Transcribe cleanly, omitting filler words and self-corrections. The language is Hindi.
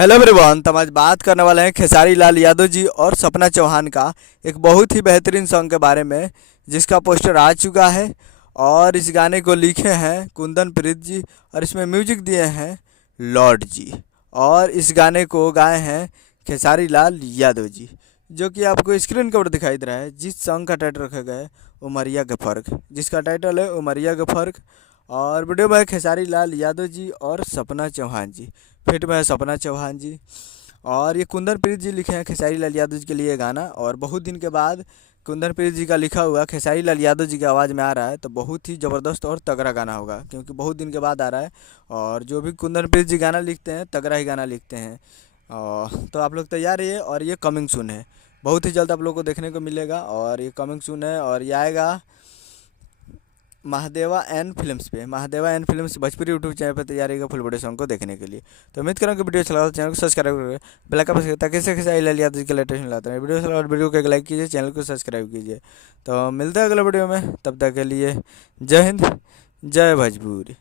Hello everyone. तो हम आज बात करने वाले हैं खेसारी लाल यादव जी और सपना चौहान का एक बहुत ही बेहतरीन सॉन्ग के बारे में, जिसका पोस्टर आ चुका है। और इस गाने को लिखे हैं कुंदन प्रीत जी और इसमें म्यूजिक दिए हैं लॉर्ड जी। और इस गाने को गाए हैं खेसारी लाल यादव जी, जो कि आपको स्क्रीन के ऊपर दिखाई दे रहा है। जिस सॉन्ग का टाइटल रखा गया है उमरिया के फ़र्क, जिसका टाइटल है उमरिया के फ़र्क। और वीडियो में है खेसारी लाल यादव जी और सपना चौहान जी, फिट में है सपना चौहान जी। और ये कुंदन प्रीत जी लिखे हैं खेसारी लाल यादव जी के लिए गाना। और बहुत दिन के बाद कुंदन प्रीत जी का लिखा हुआ खेसारी लाल यादव जी की आवाज़ में आ रहा है, तो बहुत ही ज़बरदस्त और तगड़ा गाना होगा, क्योंकि बहुत दिन के बाद आ रहा है। और जो भी कुंदन प्रीत जी गाना लिखते हैं तगड़ा ही गाना लिखते हैं। तो आप लोग तैयार रहिए। और ये कमिंग सून है, बहुत ही जल्द आप लोग को देखने को मिलेगा। और ये कमिंग सून है और ये आएगा महादेवा एन फिल्म्स पे। Mahadeva N films Bhojpuri YouTube channel पर तैयार रहेगा फुल वीडियो सॉन्ग को देखने के लिए। तो उम्मीद करूँ कि वीडियो चला तो चैनल को सब्सक्राइब करें, बेल आइकन प्रेस ताकि इससे खेसारी लाल यादव जी के लेटेस्ट मिलाते हैं वीडियो। चला वीडियो को एक लाइक कीजिए, चैनल को सब्सक्राइब कीजिए। तो मिलते हैं अगले वीडियो में, तब तक के लिए जय हिंद, जय भोजपुरी।